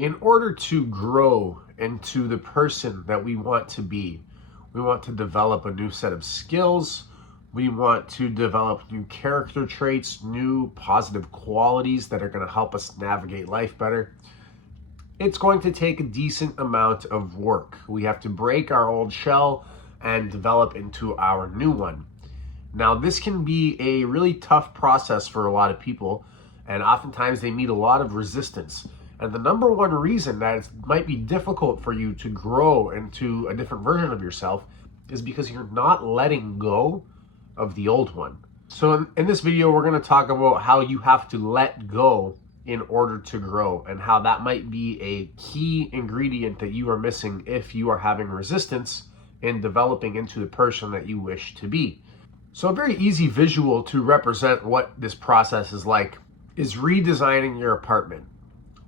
In order to grow into the person that we want to be, we want to develop a new set of skills. We want to develop new character traits, new positive qualities that are going to help us navigate life better. It's going to take a decent amount of work. We have to break our old shell and develop into our new one. Now, this can be a really tough process for a lot of people, and oftentimes they meet a lot of resistance. And the number one reason that it might be difficult for you to grow into a different version of yourself is because you're not letting go of the old one. So in this video, we're going to talk about how you have to let go in order to grow, and how that might be a key ingredient that you are missing if you are having resistance in developing into the person that you wish to be. So a very easy visual to represent what this process is like is redesigning your apartment.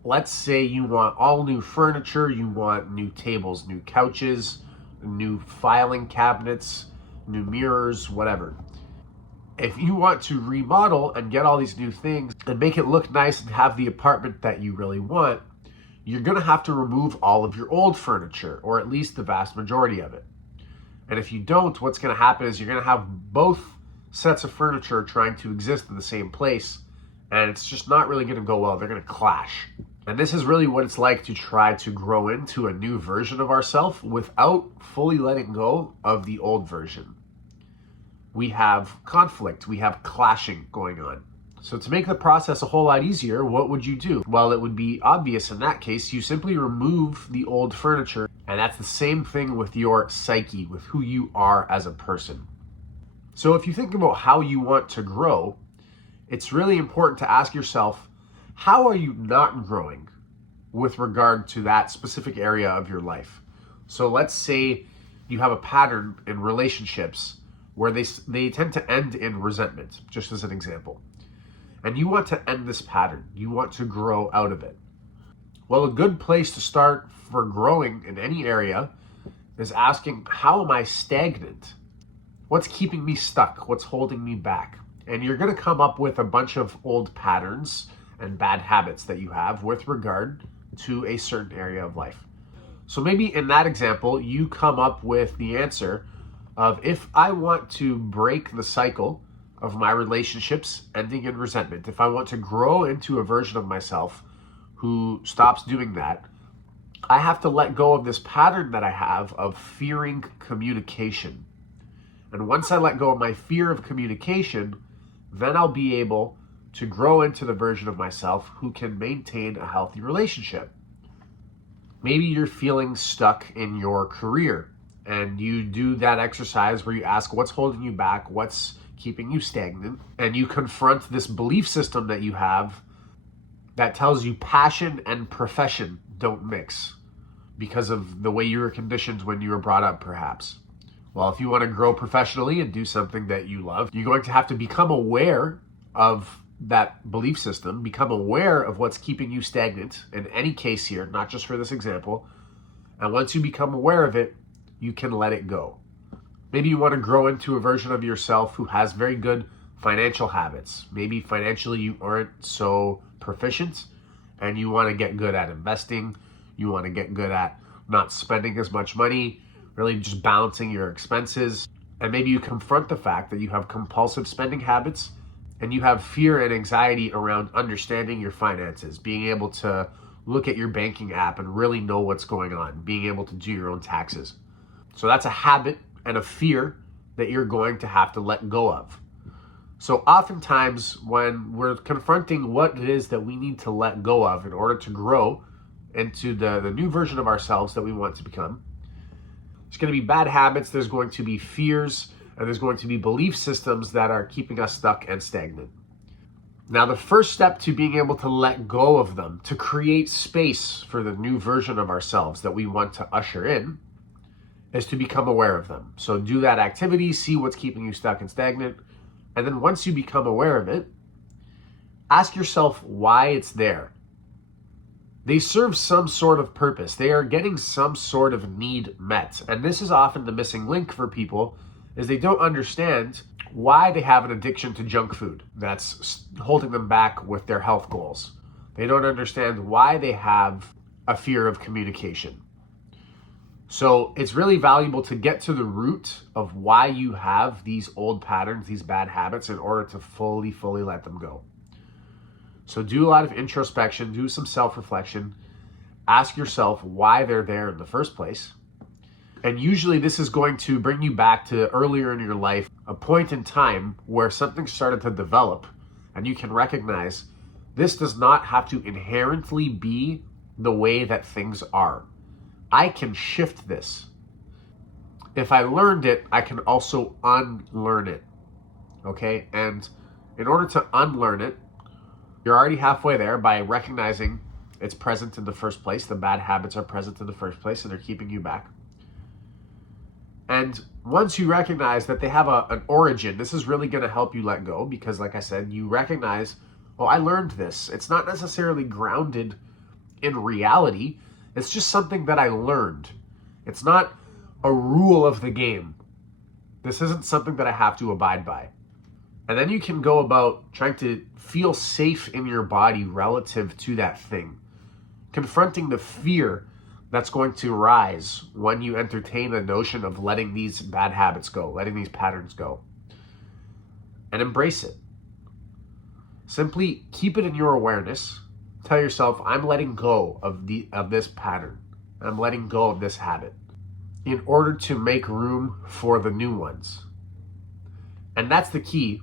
Let's say you want all new furniture, you want new tables, new couches, new filing cabinets, new mirrors, whatever. If you want to remodel and get all these new things and make it look nice and have the apartment that you really want, you're going to have to remove all of your old furniture, or at least the vast majority of it. And if you don't, what's going to happen is you're going to have both sets of furniture trying to exist in the same place, and it's just not really going to go well. They're going to clash. And this is really what it's like to try to grow into a new version of ourselves without fully letting go of the old version. We have conflict, we have clashing going on. So to make the process a whole lot easier, what would you do? Well, it would be obvious in that case. You simply remove the old furniture, and that's the same thing with your psyche, with who you are as a person. So if you think about how you want to grow, it's really important to ask yourself, how are you not growing with regard to that specific area of your life? So let's say you have a pattern in relationships where they tend to end in resentment, just as an example. And you want to end this pattern. You want to grow out of it. Well, a good place to start for growing in any area is asking, how am I stagnant? What's keeping me stuck? What's holding me back? And you're going to come up with a bunch of old patterns and bad habits that you have with regard to a certain area of life. So maybe in that example, you come up with the answer of, if I want to break the cycle of my relationships ending in resentment, if I want to grow into a version of myself who stops doing that, I have to let go of this pattern that I have of fearing communication. And once I let go of my fear of communication, then I'll be able to grow into the version of myself who can maintain a healthy relationship. Maybe you're feeling stuck in your career, and you do that exercise where you ask, what's holding you back? What's keeping you stagnant? And you confront this belief system that you have that tells you passion and profession don't mix because of the way you were conditioned when you were brought up, perhaps. Well, if you want to grow professionally and do something that you love, you're going to have to become aware of that belief system, become aware of what's keeping you stagnant in any case here, not just for this example. And once you become aware of it, you can let it go. Maybe you want to grow into a version of yourself who has very good financial habits. Maybe financially you aren't so proficient, and you want to get good at investing. You want to get good at not spending as much money, really just balancing your expenses. And maybe you confront the fact that you have compulsive spending habits, and you have fear and anxiety around understanding your finances, being able to look at your banking app and really know what's going on, being able to do your own taxes. So that's a habit and a fear that you're going to have to let go of. So oftentimes when we're confronting what it is that we need to let go of in order to grow into the new version of ourselves that we want to become, there's going to be bad habits, there's going to be fears, and there's going to be belief systems that are keeping us stuck and stagnant. Now, the first step to being able to let go of them, to create space for the new version of ourselves that we want to usher in, is to become aware of them. So do that activity, see what's keeping you stuck and stagnant, and then once you become aware of it, ask yourself why it's there. They serve some sort of purpose. They are getting some sort of need met. And this is often the missing link for people, is they don't understand why they have an addiction to junk food that's holding them back with their health goals. They don't understand why they have a fear of communication. So it's really valuable to get to the root of why you have these old patterns, these bad habits, in order to fully let them go. So do a lot of introspection, do some self-reflection, ask yourself why they're there in the first place. And usually this is going to bring you back to earlier in your life, a point in time where something started to develop, and you can recognize this does not have to inherently be the way that things are. I can shift this. If I learned it, I can also unlearn it. Okay? And in order to unlearn it, you're already halfway there by recognizing it's present in the first place. The bad habits are present in the first place, and they're keeping you back. And once you recognize that they have an origin, this is really going to help you let go, because like I said, you recognize, oh, I learned this. It's not necessarily grounded in reality. It's just something that I learned. It's not a rule of the game. This isn't something that I have to abide by. And then you can go about trying to feel safe in your body relative to that thing, confronting the fear that's going to rise when you entertain the notion of letting these bad habits go, letting these patterns go, and embrace it. Simply keep it in your awareness. Tell yourself, I'm letting go of this pattern. I'm letting go of this habit in order to make room for the new ones. And that's the key,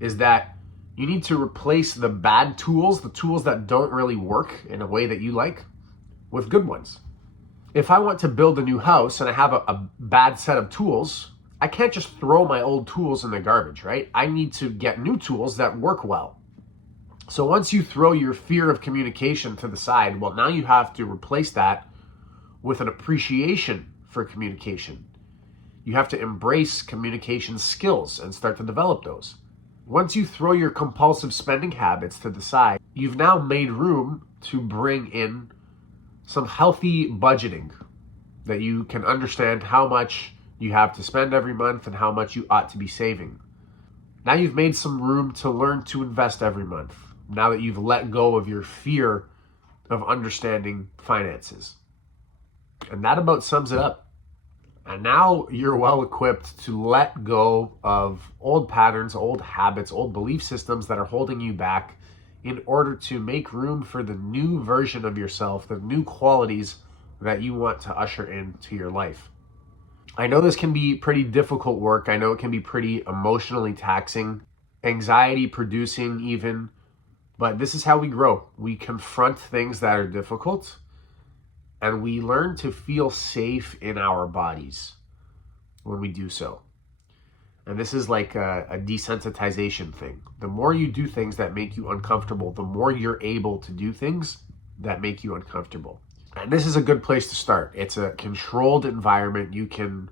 is that you need to replace the bad tools, the tools that don't really work in a way that you like, with good ones. If I want to build a new house and I have a bad set of tools, I can't just throw my old tools in the garbage, right? I need to get new tools that work well. So once you throw your fear of communication to the side, well, now you have to replace that with an appreciation for communication. You have to embrace communication skills and start to develop those. Once you throw your compulsive spending habits to the side, you've now made room to bring in some healthy budgeting, that you can understand how much you have to spend every month and how much you ought to be saving. Now you've made some room to learn to invest every month, now that you've let go of your fear of understanding finances. And that about sums it up. And now you're well equipped to let go of old patterns, old habits, old belief systems that are holding you back, in order to make room for the new version of yourself, the new qualities that you want to usher into your life. I know this can be pretty difficult work. I know it can be pretty emotionally taxing, anxiety producing even, but this is how we grow. We confront things that are difficult, and we learn to feel safe in our bodies when we do so. And this is like a desensitization thing. The more you do things that make you uncomfortable, the more you're able to do things that make you uncomfortable. And this is a good place to start. It's a controlled environment. You can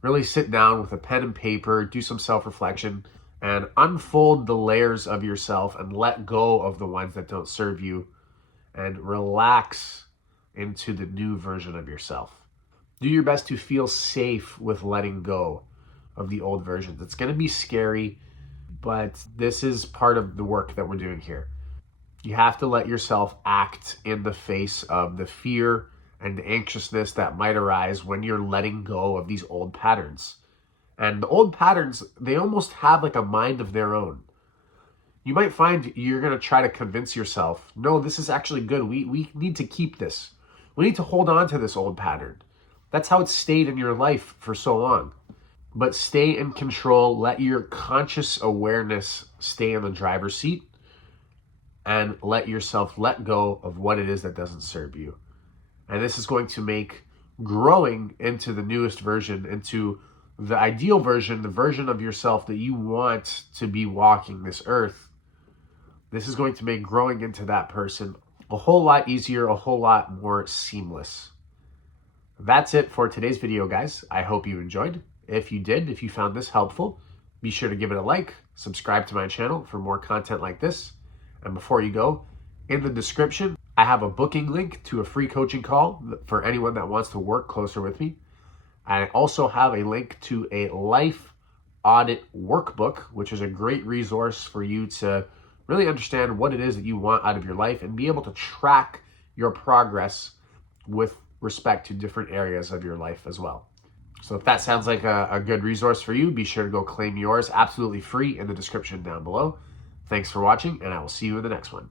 really sit down with a pen and paper, do some self-reflection, and unfold the layers of yourself and let go of the ones that don't serve you, and relax into the new version of yourself. Do your best to feel safe with letting go of the old versions. It's going to be scary, but this is part of the work that we're doing here. You have to let yourself act in the face of the fear and the anxiousness that might arise when you're letting go of these old patterns. And the old patterns, they almost have like a mind of their own. You might find you're going to try to convince yourself, no, this is actually good. We need to keep this. We need to hold on to this old pattern. That's how it's stayed in your life for so long. But stay in control. Let your conscious awareness stay in the driver's seat, and let yourself let go of what it is that doesn't serve you. And this is going to make growing into the newest version, into the ideal version, the version of yourself that you want to be walking this earth. This is going to make growing into that person a whole lot easier, a whole lot more seamless. That's it for today's video, guys. I hope you enjoyed. If you did, if you found this helpful, be sure to give it a like, subscribe to my channel for more content like this. And before you go, in the description, I have a booking link to a free coaching call for anyone that wants to work closer with me. I also have a link to a life audit workbook, which is a great resource for you to really understand what it is that you want out of your life and be able to track your progress with respect to different areas of your life as well. So if that sounds like a good resource for you, be sure to go claim yours absolutely free in the description down below. Thanks for watching, and I will see you in the next one.